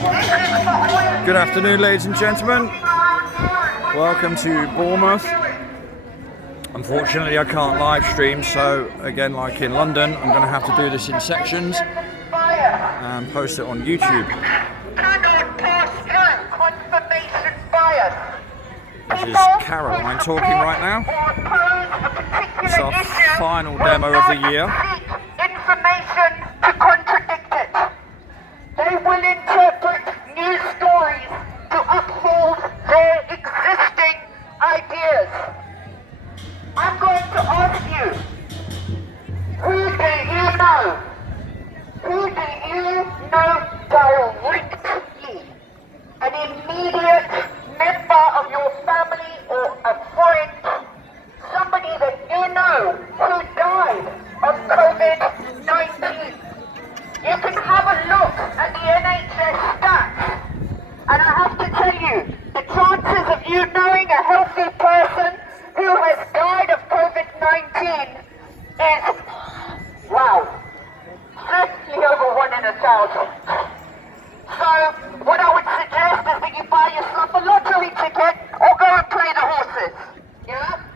Good afternoon, ladies and gentlemen. Welcome to Bournemouth. Unfortunately, I can't live stream, so again, like in London, I'm going to have to do this in sections and post it on YouTube. This is Caroline talking right now. It's our final demo of the year. Information to contradict it. They will interpret news stories to uphold their existing ideas. I'm going to ask you, who do you know? Who do you know directly? An immediate member of your family or a friend, somebody that you know who died of COVID-19. You can have a look at the NHS stats, and I have to tell you, the chances of you knowing a healthy person who has died of COVID-19 is, wow, certainly over 1 in 1,000. So, what I would suggest is that you buy yourself a lottery ticket or go and play the horses. Yeah?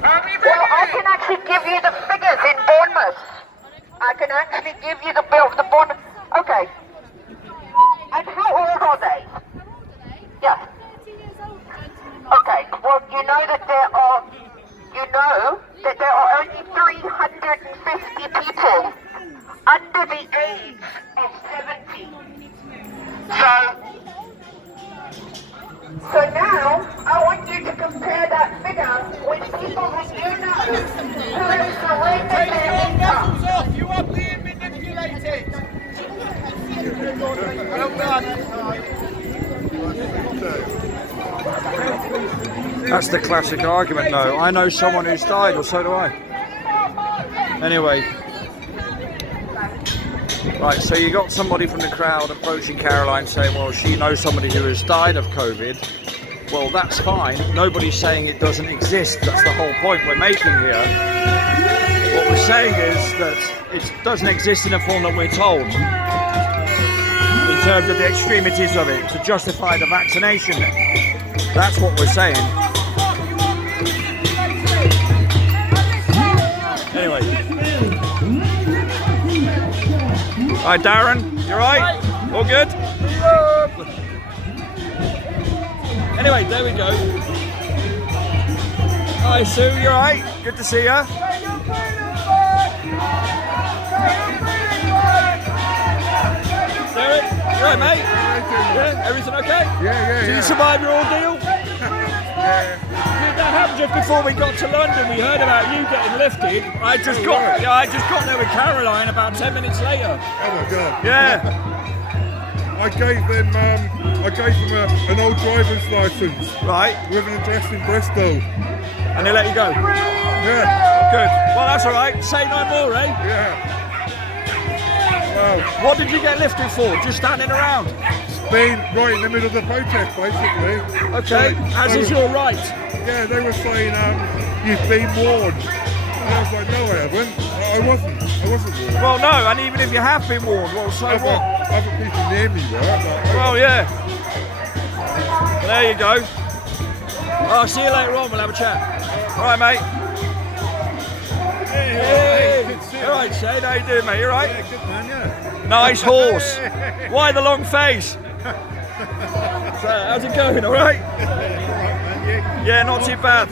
Well, I can actually give you the figures in Bournemouth. I can actually give you the bill for the Bournemouth. Okay. And how old are they? Yeah. Okay. Well, you know that there are only 350 people under the age of 70. So now, I want you to compare that figure with people that you know who have surrendered their income. You are being manipulated. Well done. That's the classic argument, though. I know someone who's died, or so do I. Anyway. Right, so you got somebody from the crowd approaching Caroline saying, well, she knows somebody who has died of COVID. Well, that's fine. Nobody's saying it doesn't exist. That's the whole point we're making here. What we're saying is that it doesn't exist in the form that we're told, in terms of the extremities of it, to justify the vaccination. That's what we're saying. Anyway. Hi Darren, you alright? All good? Anyway, there we go. Hi Sue, you alright? Good to see you. Derek, you alright mate? Yeah, everything okay? Yeah. Did you survive your ordeal? That happened just before we got to London. We heard about you getting lifted. I just got there with Caroline about 10 minutes later. Oh my God. Yeah. I gave them an old driver's license. Right. With an address in Bristol. And they let you go? Yeah. Good. Well, that's all right. Say no more, eh? Yeah. Well, what did you get lifted for? Just standing around? Being right in the middle of the protest, basically. Okay. As is your right. Yeah, they were saying, you've been warned. And I was like, no, I haven't. I wasn't warned. Well, no, and even if you have been warned, well, so what? Other people near me were. Well, yeah. There you go. I'll see you later on, we'll have a chat. All right, mate. Hey. All right, Shane, how you doing, mate? You all right? Yeah, good man, yeah. Nice horse. Why the long face? So, how's it going, all right? Yeah, not too bad.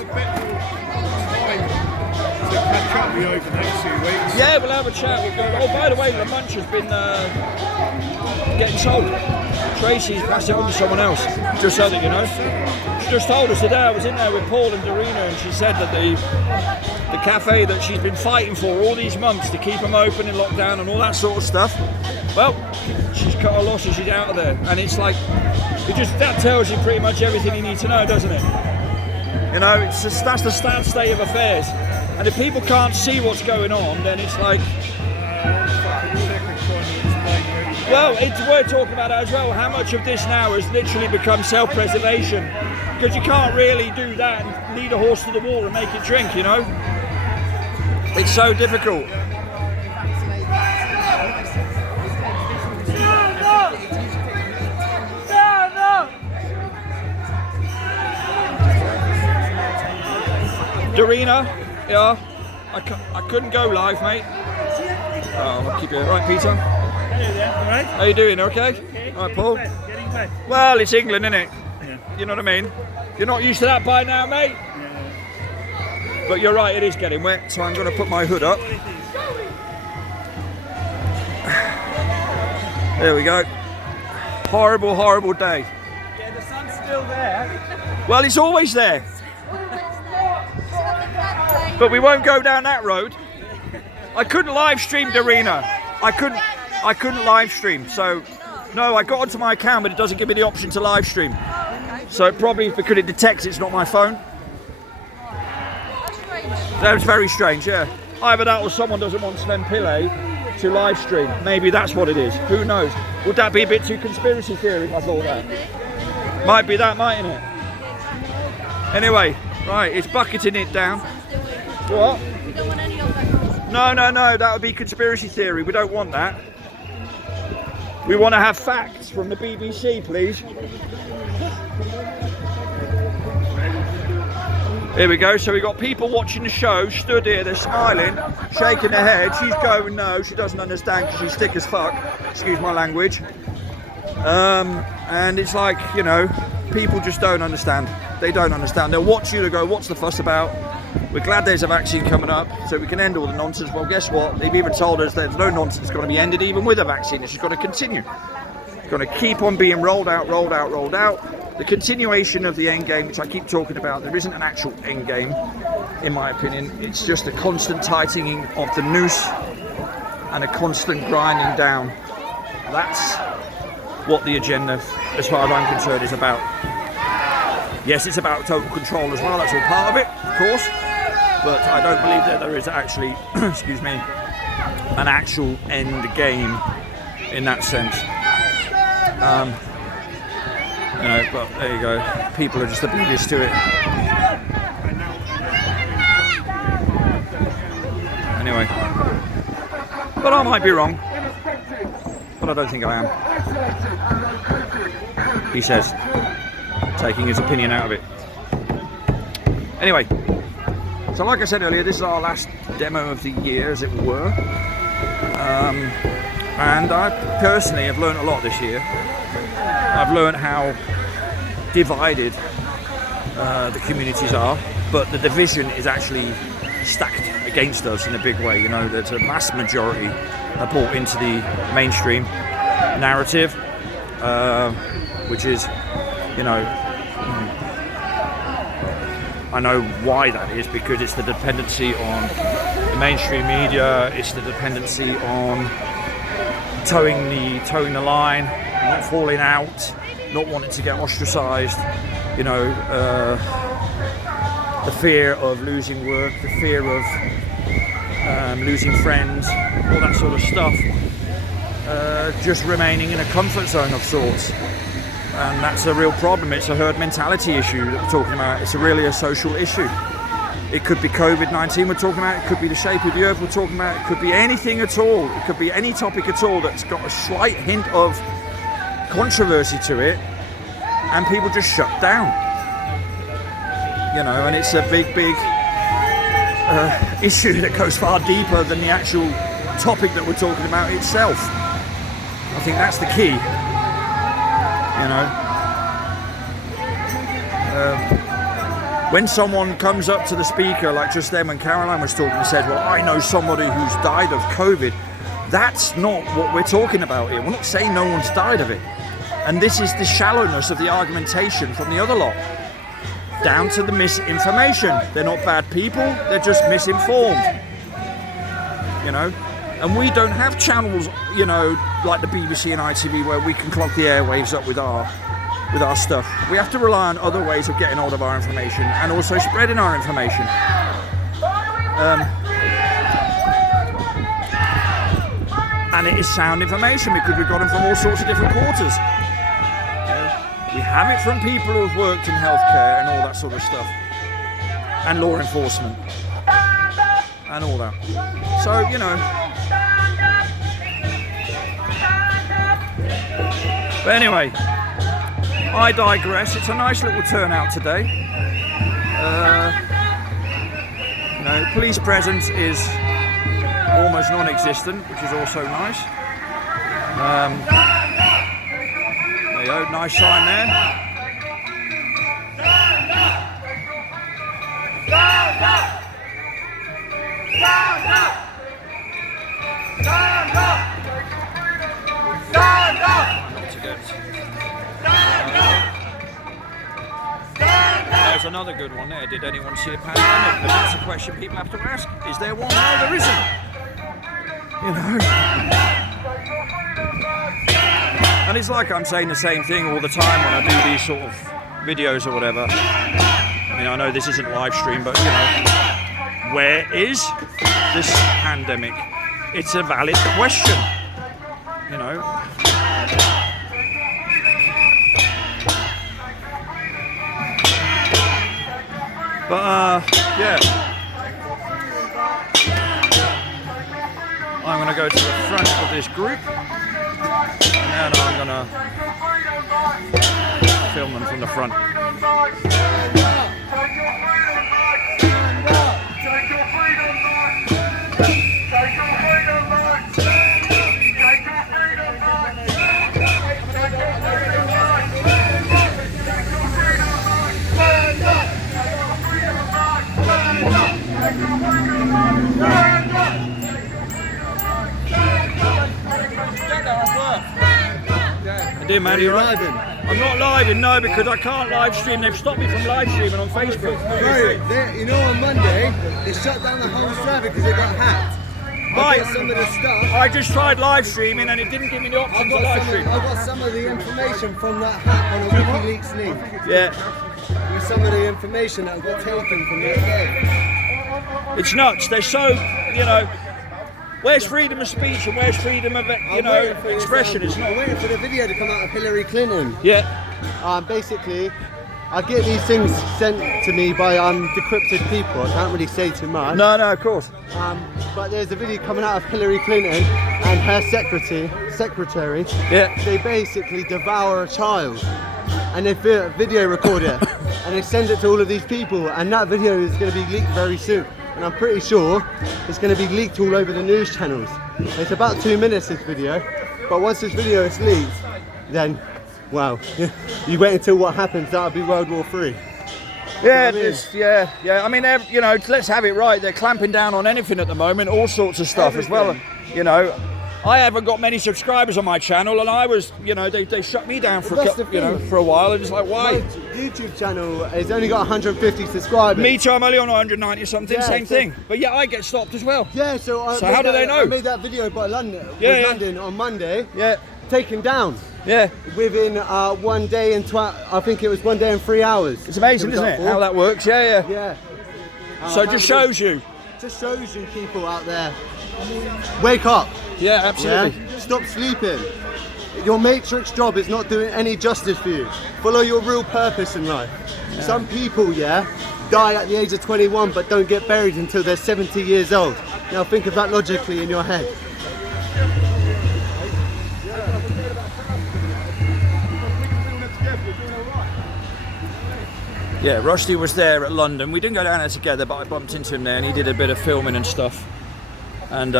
Yeah, we'll have a chat. Oh, by the way, the munch has been getting sold. Tracy's passed it on to someone else, just so that you know. She just told us today. I was in there with Paul and Darina, and she said that the cafe that she's been fighting for all these months to keep them open in lockdown and all that sort of stuff, well, she's cut her losses, she's out of there. And it's like, that tells you pretty much everything you need to know, doesn't it? You know, that's the sad state of affairs. And if people can't see what's going on, then it's like, well, we're talking about it as well. How much of this now has literally become self-preservation? Because you can't really do that and lead a horse to the water and make it drink, you know? It's so difficult. Darina, yeah, I couldn't go live, mate. Oh, I'll keep you right, Peter. Hello there, alright? How you doing? Okay? Okay. All right, Paul. Getting wet. Well, it's England, isn't it? Yeah. You know what I mean? You're not used to that by now, mate. But you're right, it is getting wet, so I'm going to put my hood up. There we go. Horrible, horrible day. Yeah, the sun's still there. Well, it's always there. But we won't go down that road. I couldn't live stream Darina. I couldn't live stream. So no, I got onto my account, but it doesn't give me the option to live stream. So probably because it detects it's not my phone. That's very strange, yeah. Either that or someone doesn't want Sven Pillay to live stream. Maybe that's what it is. Who knows? Would that be a bit too conspiracy theory if I thought that? Might be that, mightn't it? Anyway, right, it's bucketing it down. What? No, that would be conspiracy theory. We don't want that. We want to have facts from the BBC, please. Here we go. So we got people watching the show, stood here, they're smiling, shaking their head. She's going, no, she doesn't understand because she's thick as fuck. Excuse my language. And it's like, you know, people just don't understand. They don't understand. They'll watch you to go, what's the fuss about? We're glad there's a vaccine coming up so we can end all the nonsense. Well, guess what? They've even told us there's no nonsense going to be ended even with a vaccine. It's just going to continue. It's going to keep on being rolled out. The continuation of the end game, which I keep talking about, there isn't an actual end game, in my opinion. It's just a constant tightening of the noose and a constant grinding down. That's what the agenda, as far as I'm concerned, is about. Yes, it's about total control as well. That's all part of it, of course. But I don't believe that there is actually, excuse me, an actual end game in that sense. You know, but there you go. People are just oblivious to it. Anyway, but I might be wrong. But I don't think I am. He says, taking his opinion out of it. Anyway, so like I said earlier, this is our last demo of the year, as it were. And I personally have learned a lot this year. I've learned how divided the communities are, but the division is actually stacked against us in a big way. You know, there's a mass majority are brought into the mainstream narrative, which is, you know, I know why that is, because it's the dependency on the mainstream media, it's the dependency on towing the line, not falling out, not wanting to get ostracized, you know, the fear of losing work, the fear of losing friends, all that sort of stuff, just remaining in a comfort zone of sorts. And that's a real problem. It's a herd mentality issue that we're talking about. It's really a social issue. It could be COVID-19 we're talking about, it could be the shape of the earth we're talking about, it could be anything at all, it could be any topic at all that's got a slight hint of controversy to it, and people just shut down. You know, and it's a big issue that goes far deeper than the actual topic that we're talking about itself. I think that's the key. You know, when someone comes up to the speaker, like just then when Caroline was talking and said, well, I know somebody who's died of COVID, that's not what we're talking about here. We're not saying no one's died of it. And this is the shallowness of the argumentation from the other lot, down to the misinformation. They're not bad people, they're just misinformed. You know, and we don't have channels, you know, like the BBC and ITV where we can clog the airwaves up with our stuff. We have to rely on other ways of getting hold of our information and also spreading our information. And it is sound information because we've got them from all sorts of different quarters. We have it from people who have worked in healthcare and all that sort of stuff, and law enforcement and all that. So, you know. But anyway, I digress. It's a nice little turnout today. know, police presence is almost non-existent, which is also nice. There you go, nice sign there. Stand up! Stand up! Stand up! Stand up! There's another good one there. Did anyone see a pandemic? But that's a question people have to ask. Is there one? No, there isn't. You know. And it's like I'm saying the same thing all the time when I do these sort of videos or whatever. I mean, I know this isn't live stream, but you know, where is this pandemic? It's a valid question. You know. But yeah, I'm going to go to the front of this group, and then I'm going to film them from the front. I did, man. You're right. I'm not living, no, because I can't live stream. They've stopped me from live streaming on Facebook. Right, you know, on Monday they shut down the whole server because they got hacked. Right. I got some of the stuff. I just tried live streaming and it didn't give me the option to live stream. I got some of the information from that hack on a WikiLeaks link. Yeah. With some of the information that got taken from that day. It's nuts. They're so, you know, where's freedom of speech and where's freedom of, you know, expression? It's not. I'm waiting for the video to come out of Hillary Clinton. Yeah. Basically, I get these things sent to me by decrypted people. I can't really say too much. No, of course. But there's a video coming out of Hillary Clinton and her secretary. Yeah. They basically devour a child, and they video record it, and they send it to all of these people. And that video is going to be leaked very soon. And I'm pretty sure it's going to be leaked all over the news channels. It's about 2 minutes, this video, but once this video is leaked, then, wow, you wait until what happens, that'll be World War III. Yeah, yeah. I mean, you know, let's have it right. They're clamping down on anything at the moment, all sorts of stuff as well. You know, I haven't got many subscribers on my channel, and I was, you know, they shut me down for for a while, and it's like, why? My YouTube channel has only got 150 subscribers. Me too, I'm only on 190 or something, Yeah, same so- thing. But yeah, I get stopped as well. Yeah, so how do they know? I made that video by London, Yeah, yeah. London on Monday, Yeah, taken down yeah. within 1 day and I think it was 1 day and 3 hours. It's amazing, was isn't up it? for. How that works. Yeah. Yeah. So it just shows you. Just shows you people out there. Wake up. Yeah, absolutely. Yeah? Stop sleeping. Your matrix job is not doing any justice for you. Follow your real purpose in life. Yeah. Some people, die at the age of 21 but don't get buried until they're 70 years old. Now think of that logically in your head. Yeah, Rusty was there at London. We didn't go down there together, but I bumped into him there and he did a bit of filming and stuff. And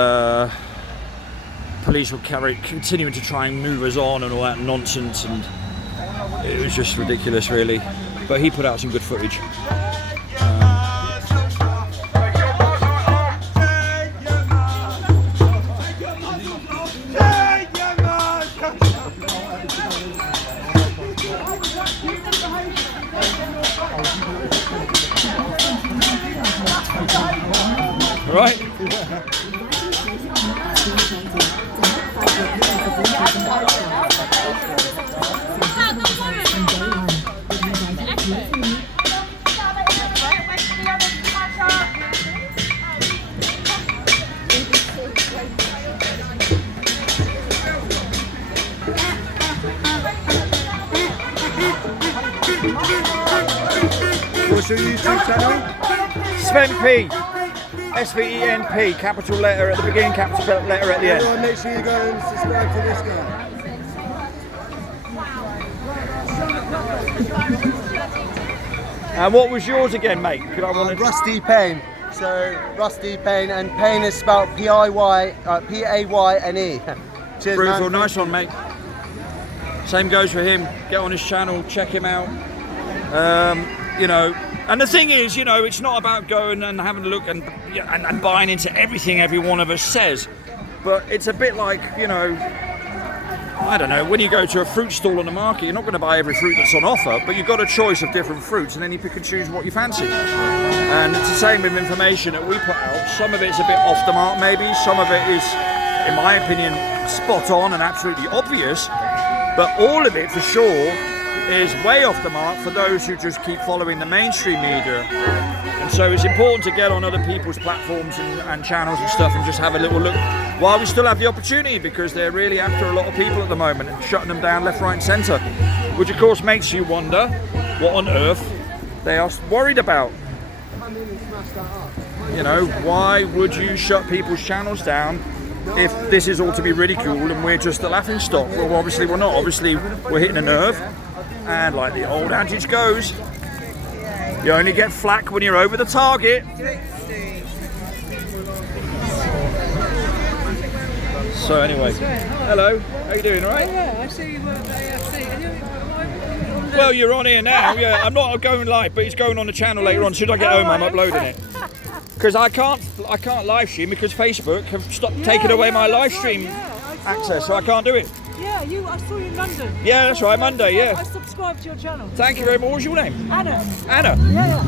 police were continuing to try and move us on and all that nonsense, and it was just ridiculous, really. But he put out some good footage. Right? What's your YouTube channel? Sven P. S-V-E-N-P, capital letter at the beginning, capital letter at the end. Everyone, make sure you go and subscribe to this guy. And what was yours again, mate? Could I want to... Rusty Payne. So Rusty Payne, and Payne is spelled P-A-Y-N-E. Cheers, Brutal, man. nice one, mate. Same goes for him. Get on his channel, check him out. You know, and the thing is, you know, it's not about going and having a look and buying into everything every one of us says, but it's a bit like, you know, I don't know, when you go to a fruit stall on the market, you're not going to buy every fruit that's on offer, but you've got a choice of different fruits, and then you pick and choose what you fancy. And it's the same with information that we put out. Some of it's a bit off the mark, maybe. Some of it is, in my opinion, spot on and absolutely obvious. But all of it, for sure, is way off the mark for those who just keep following the mainstream media. And so it's important to get on other people's platforms and channels and stuff and just have a little look while we still have the opportunity, because they're really after a lot of people at the moment and shutting them down left, right and centre, which of course makes you wonder what on earth they are worried about. You know, why would you shut people's channels down if this is all to be ridiculed and we're just the laughing stock? Well, obviously we're not. Obviously we're hitting a nerve, and like the old adage goes, you only get flack when you're over the target. So anyway, hello, how you doing, all right? Yeah, I see you work at AFC. Well, you're on here now. Yeah, I'm not going live, but it's going on the channel later on. As soon as I get home, I'm uploading it. Because I can't live stream because Facebook have stopped taking away my live stream access, so I can't do it. Yeah, I saw you in London. Yeah, that's right, Monday, I yeah. subscribed to your channel. Thank you very much. What was your name? Anna. Anna. Yeah.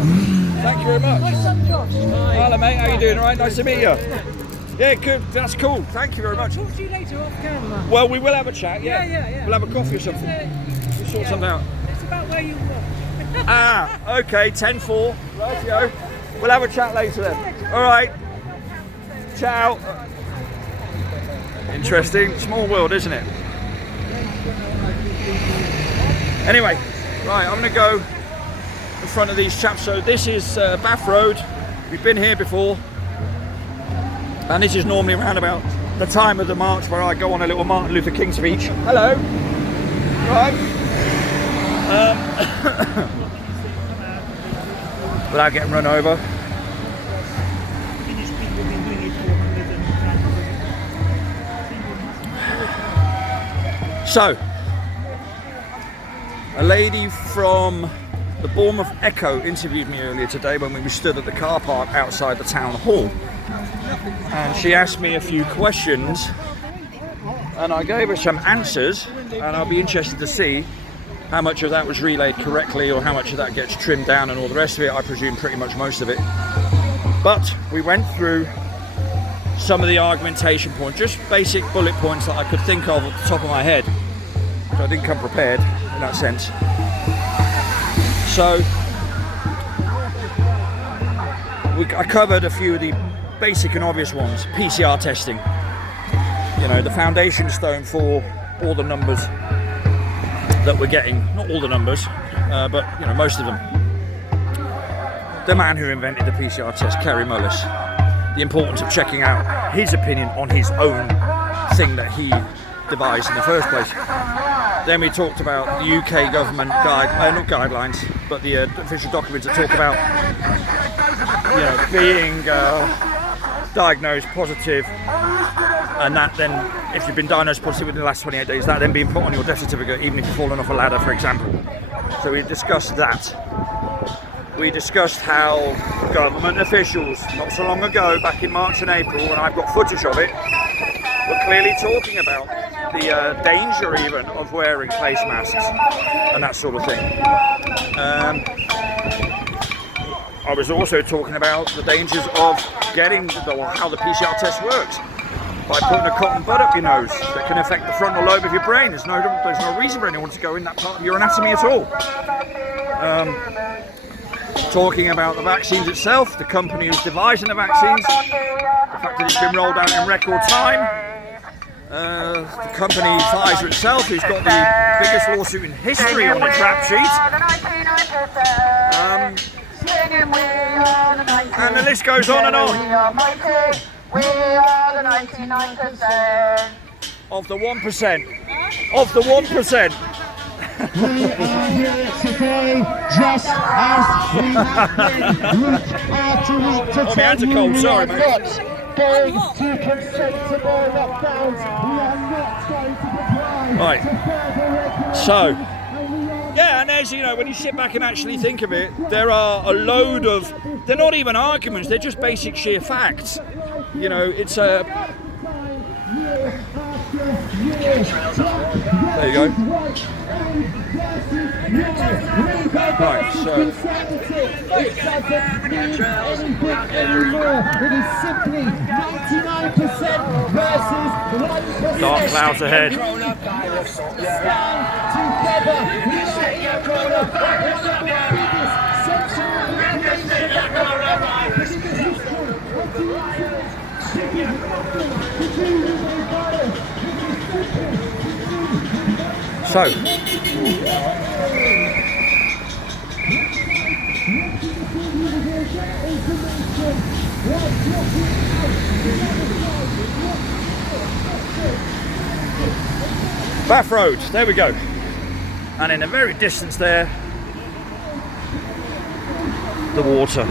Thank you very much. My son Josh. Hello, mate. How you doing? All right, nice to meet you. Yeah, good. That's cool. Thank you very much. I'll talk to you later off camera. Well, we will have a chat, yeah. Yeah. We'll have a coffee or something. We'll sort something out. It's about where you work. Okay, 10-4. Rightio. We'll have a chat later then. All right. Ciao. Interesting. Small world, isn't it? Anyway, right, I'm going to go in front of these chaps. So this is Bath Road. We've been here before. And this is normally around about the time of the march where I go on a little Martin Luther King speech. Hello. Right. Without getting run over. So, a lady from the Bournemouth Echo interviewed me earlier today when we stood at the car park outside the town hall. And she asked me a few questions and I gave her some answers, and I'll be interested to see how much of that was relayed correctly or how much of that gets trimmed down and all the rest of it. I presume pretty much most of it. But we went through some of the argumentation points, just basic bullet points that I could think of at the top of my head. So I didn't come prepared in that sense. So I covered a few of the basic and obvious ones. PCR testing, you know, the foundation stone for all the numbers that we're getting. Not all the numbers, but you know, most of them. The man who invented the PCR test, Kary Mullis, the importance of checking out his opinion on his own thing that he devised in the first place. Then we talked about the UK government not guidelines, but the official documents that talk about, you know, being diagnosed positive, and that then, if you've been diagnosed positive within the last 28 days, that then being put on your death certificate, even if you've fallen off a ladder, for example. So we discussed that. We discussed how government officials, not so long ago, back in March and April, and I've got footage of it, were clearly talking about the danger even of wearing face masks and that sort of thing. I was also talking about the dangers of getting how the PCR test works by putting a cotton bud up your nose that can affect the frontal lobe of your brain. There's no reason for anyone to go in that part of your anatomy at all. Talking about the vaccines itself, the company who's devising the vaccines, the fact that it's been rolled out in record time. The company Pfizer itself, who's got the biggest lawsuit in history on its rap sheet. And the list goes on and on. We are the 99%. Of the 1%. Of the 1%. We are here today just as we have been week after week to Oh, my hands are cold, sorry, mate. going to consent to more lockdowns. We are not going to comply Right. to further regulations. So, And we are yeah, and there's, you know, when you sit back and actually think of it, there are a load of, they're not even arguments, they're just basic sheer facts. You know, it's a, there you go. Right, so, It doesn't mean anything anymore. It is simply 99% versus 1%. dark clouds ahead. Stand together. We are the coronavirus. One of the biggest sensory revolutions that will ever happen in the history of the internet. So, Bath Road, there we go. And in the very distance there, the water.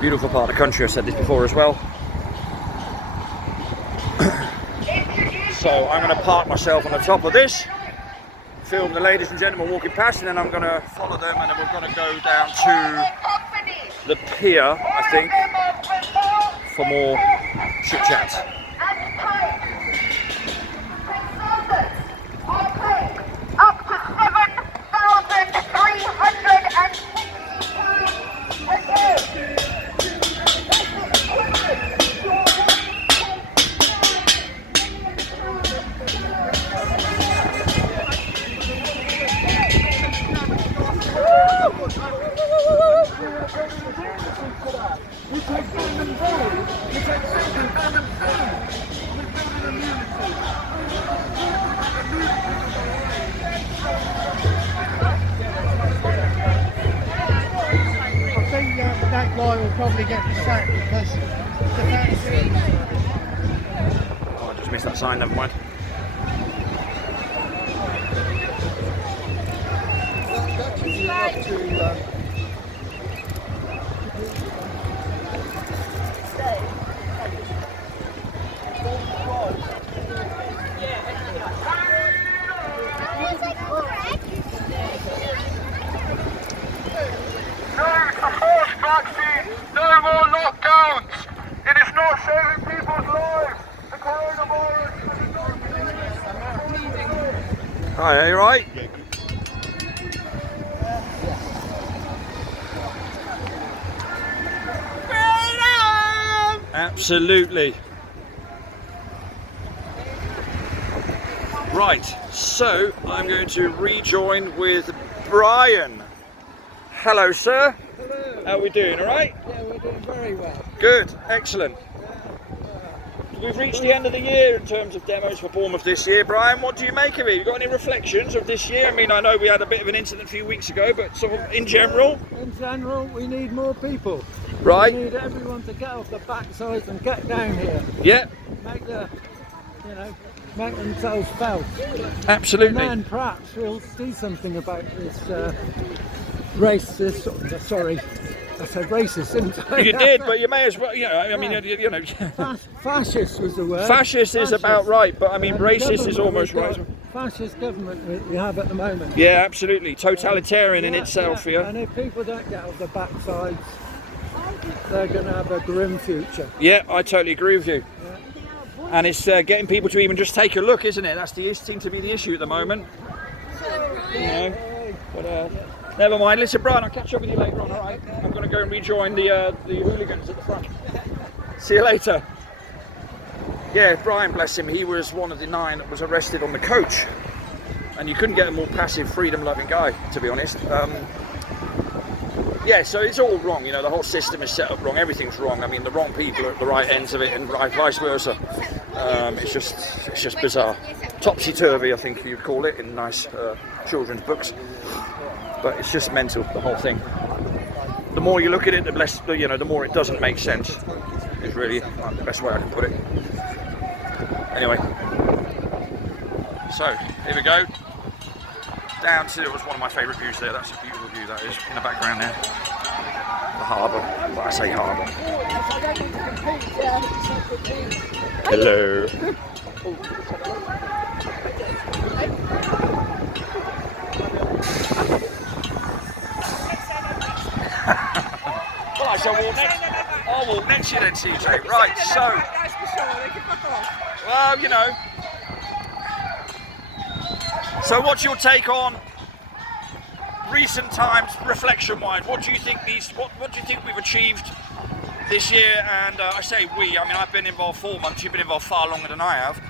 Beautiful part of the country, I've said this before as well. So I'm going to park myself on the top of this, film the ladies and gentlemen walking past, and then I'm going to follow them, and then we're going to go down to the pier, I think, for more chit chat. Up to 7,360 a day. I think that guy will probably get sacked because the fancy. Oh, I just missed that sign, never mind. No to forced vaccine, no more lockdowns. It is not saving people's lives. The coronavirus is not. Hi, are you right? Absolutely. Right, so I'm going to rejoin with Brian. Hello, sir. Hello. How are we doing, all right? Yeah, we're doing very well. Good, excellent. We've reached the end of the year in terms of demos for Bournemouth this year. Brian, what do you make of it? You got any reflections of this year? I mean, I know we had a bit of an incident a few weeks ago, but sort of in general, In general, we need more people. right? We need everyone to get off the backside and get down here. Yeah, Make themselves felt. And absolutely. then perhaps we'll do something about this racist. Sorry, I said racist, didn't I? You did, but you may as well, you know, I mean, you know, Fascist was the word. fascist is about right, but I mean, And racist is government almost we've right. got, Fascist government we have at the moment. Yeah, absolutely. Totalitarian in itself, yeah. And if people don't get off the backsides, they're going to have a grim future. Yeah, I totally agree with you. And it's getting people to even just take a look, isn't it? That's seems to be the issue at the moment. You know, but never mind. Listen, Brian, I'll catch up with you later on, all right? I'm going to go and rejoin the hooligans at the front. See you later. Yeah, Brian, bless him, he was one of the 9 that was arrested on the coach. And you couldn't get a more passive, freedom-loving guy, to be honest. Yeah, so it's all wrong, you know, the whole system is set up wrong, everything's wrong. I mean, the wrong people are at the right ends of it and vice versa. It's just bizarre. Topsy-turvy, I think you'd call it in nice children's books. But it's just mental, the whole thing. The more you look at it, the less, you know, the more it doesn't make sense. Is really the best way I can put it. Anyway, so here we go. down to, it was one of my favourite views there. That's a beautiful view that is in the background there. The harbour. Well, I say harbour. Hello. Right, so I'll walk next to you then, CJ. Right, so. Well, you know. So what's your take on recent times, reflection-wise? What do you think what do you think we've achieved this year? And I say we, I mean, I've been involved 4 months, you've been involved far longer than I have.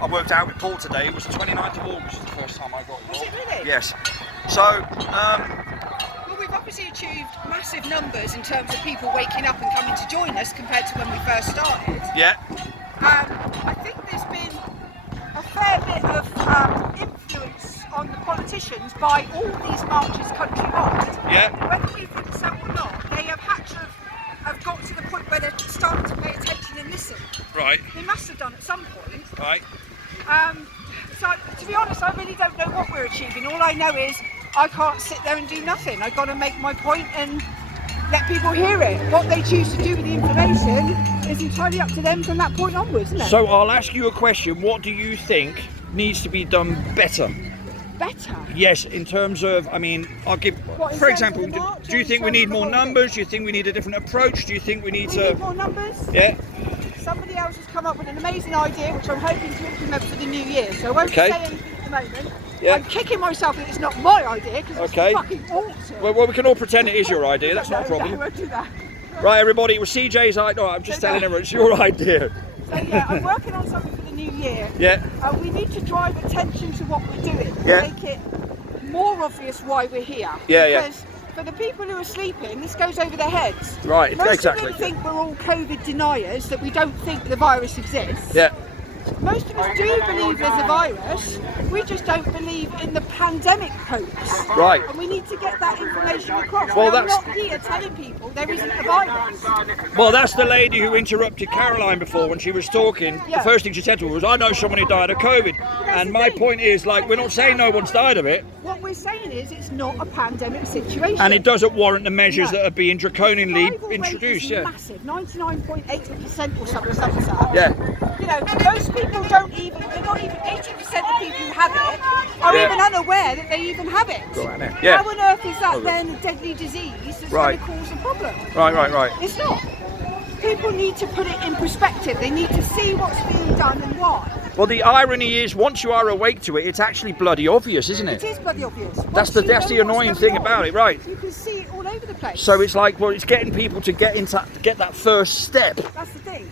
I worked out with Paul today, it was the 29th of August the first time I got involved. Was it really? Yes. So, well, we've obviously achieved massive numbers in terms of people waking up and coming to join us compared to when we first started. yeah, I think there's been a fair bit of influence on the politicians by all these marches countrywide. yeah, Whether we think so or not, they have had to have got to the point where they're starting to pay attention and listen. right, They must have done at some point. right. So to be honest, I really don't know what we're achieving. All I know is I can't sit there and do nothing. I've got to make my point and let people hear it. What they choose to do with the information is entirely up to them from that point onwards, isn't it? So I'll ask you a question. What do you think needs to be done better? Better. Yes, in terms of, I mean, I'll give, What, in for terms of example, the march do or you in think we terms need of the more whole numbers? Do you think we need a different approach? Do you think we need We need to, more numbers. yeah, Somebody else has come up with an amazing idea, which I'm hoping to implement for the new year. So I won't Okay. say anything at the moment. Yeah. I'm kicking myself that it's not my idea because Okay. it's fucking awesome. well, we can all pretend it is your idea, that's not a No, I problem. won't do that. Right, everybody, it was CJ's idea. No, I'm just telling everyone, it's your idea. So yeah, I'm working on something for the new year. Yeah, We need to drive attention to what we're doing. Yeah. Make it more obvious why we're here. Yeah, yeah. Because for the people who are sleeping, this goes over their heads. Right, Most exactly. of them think we're all COVID deniers, that we don't think the virus exists. yeah, Most of us do believe there's a virus, we just don't believe in the pandemic hoax. right. And we need to get that information across. Well, Now, I'm that's- not here telling people there isn't a virus. Well, that's the lady who interrupted Caroline before when she was talking. Yeah. The first thing she said to her was, I know someone who died of COVID. And my point is, like, we're not saying no one's died of it, What we're saying is it's not a pandemic situation. and it doesn't warrant the measures No. that are being draconianly Survival rate introduced, is yeah. massive, 99.8% or something. Yeah, You know, most people don't even, they're not even 80% of people who have it are Yeah. even unaware that they even have it. Right now. Yeah. How on earth is that then a deadly disease that's Right. going to cause a problem? right. It's not. People need to put it in perspective. They need to see what's being done and why. Well, the irony is, once you are awake to it, it's actually bloody obvious, isn't It it? is bloody obvious. That's Once the- you that's know the what's annoying going thing on, about it, right. You can see it all over the place. So it's like, well, it's getting people to get that first step. That's the thing.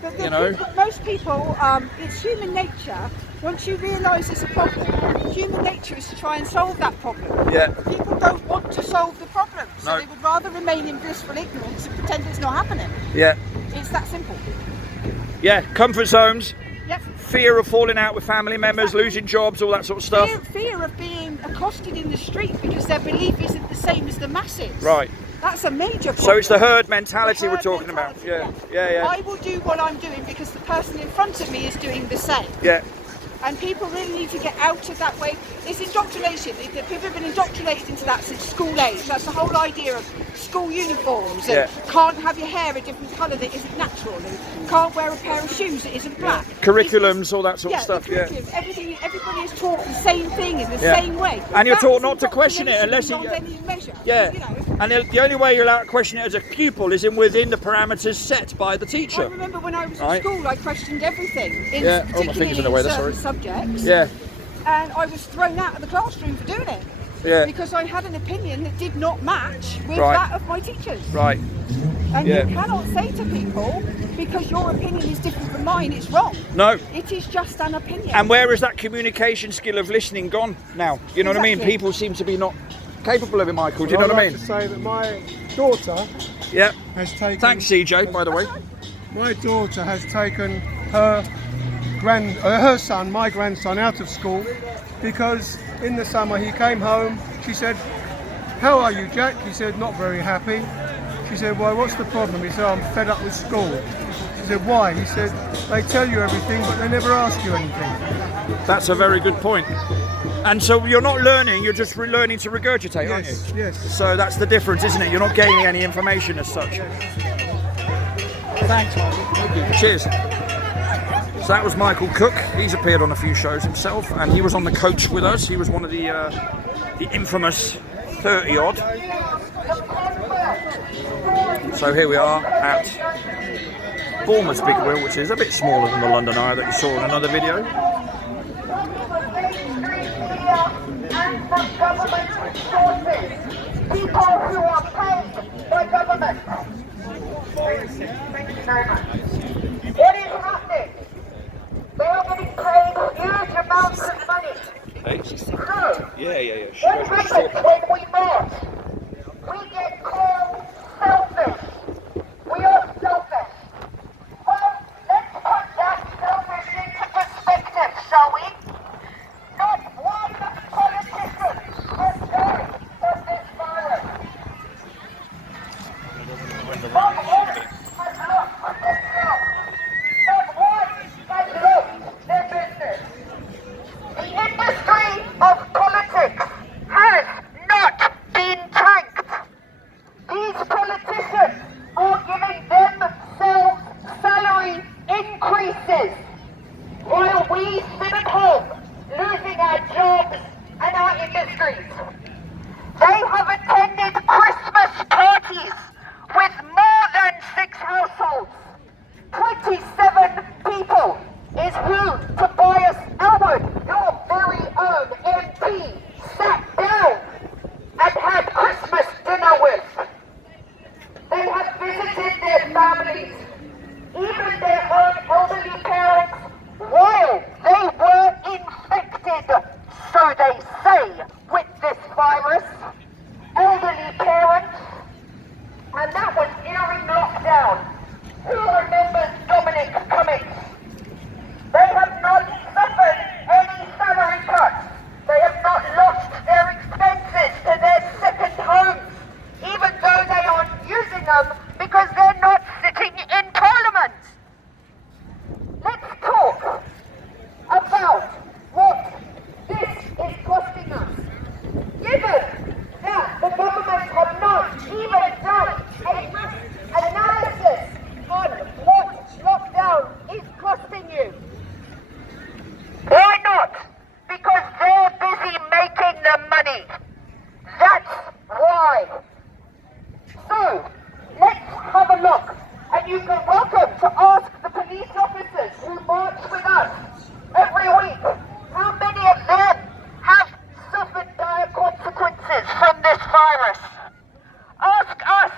But You know? most people, it's human nature. Once you realise it's a problem, human nature is to try and solve that problem. Yeah. People don't want to solve the problem, so No. they would rather remain in blissful ignorance and pretend it's not happening. Yeah, It's that simple. yeah. Comfort zones, Yep. fear of falling out with family members, losing jobs, all that sort of stuff. Fear of being accosted in the street because their belief isn't the same as the masses. Right. That's a major problem. So it's the herd mentality The we're herd talking about. mentality, Yeah. I will do what I'm doing because the person in front of me is doing the same. Yeah. And people really need to get out of that way. It's indoctrination. People have been indoctrinated into that since school age. That's the whole idea of school uniforms. And Yeah. can't have your hair a different colour that isn't natural. And can't wear a pair of shoes that isn't black. Curriculums, all that sort of Yeah, stuff. the Yeah. curriculum. Everybody is taught the same thing in the Yeah. same way. And you're That taught is not to question it unless you- indoctrination beyond any measure. Yeah. You know. And the only way you're allowed to question it as a pupil is within the parameters set by the I teacher. remember when I was Right. in school, I questioned everything, Yeah. Oh, my particularly finger's in the way, in that's certain sorry. subjects. Yeah. And I was thrown out of the classroom for doing it. Yeah. Because I had an opinion that did not match with Right. that of my teachers. Right. And Yeah. you cannot say to people, because your opinion is different from mine, it's wrong. No. It is just an opinion. And where has that communication skill of listening gone now? You know what I mean? Exactly. People seem to be not capable of it, Michael. Do you know I'd what I like mean? to say that my daughter Yeah. has taken. Thanks, CJ, by the way. My daughter has taken her son, my grandson, out of school because in the summer he came home. She said, "How are you, Jack?" He said, "Not very happy." She said, "Well, what's the problem?" He said, "I'm fed up with school." She said, "Why?" He said, "They tell you everything, but they never ask you anything." That's a very good point. And so you're not learning, you're just learning to regurgitate, aren't you? Yes. So that's the difference, isn't it? You're not gaining any information as such. Thanks, Michael. Cheers. So that was Michael Cook. He's appeared on a few shows himself, and he was on the coach with us. He was one of the infamous 30 odd. So here we are at Bournemouth's Big Wheel, which is a bit smaller than the London Eye that you saw in another video. And from government sources, people who are paid by government. Thank you very much. What is happening? They are getting paid huge amounts of money. Hey. So, Yeah. what happens when we march? We get called selfish. We are selfish. Well, let's put that selfish into perspective, shall we? Not one politician has died from this virus. Not one has lost their job. Not one has lost their business. The industry of politics has not been tanked. These politicians are giving themselves salary increases while we sit at home losing our jobs and our industries. They have attended Christmas parties with more than 6 households. 27 people is who Tobias Elwood, your very own MP, sat down and had Christmas dinner with. They have visited their families, even their own elderly parents, while they were infected, so they say, with this virus. Elderly parents, and that was during lockdown. Who remembers Dominic Cummings? They have not suffered any salary cuts. They have not lost their expenses to their second homes, even though they aren't using them because they're not sitting in Parliament. Let's talk about what this is costing us. Given that the government have not even done a analysis on what lockdown is costing you. Why not? Because they're busy making the money. That's why. So, let's have a look. And you can welcome to ask the police officers who march with us every week how many of them have suffered dire consequences from this virus. Ask us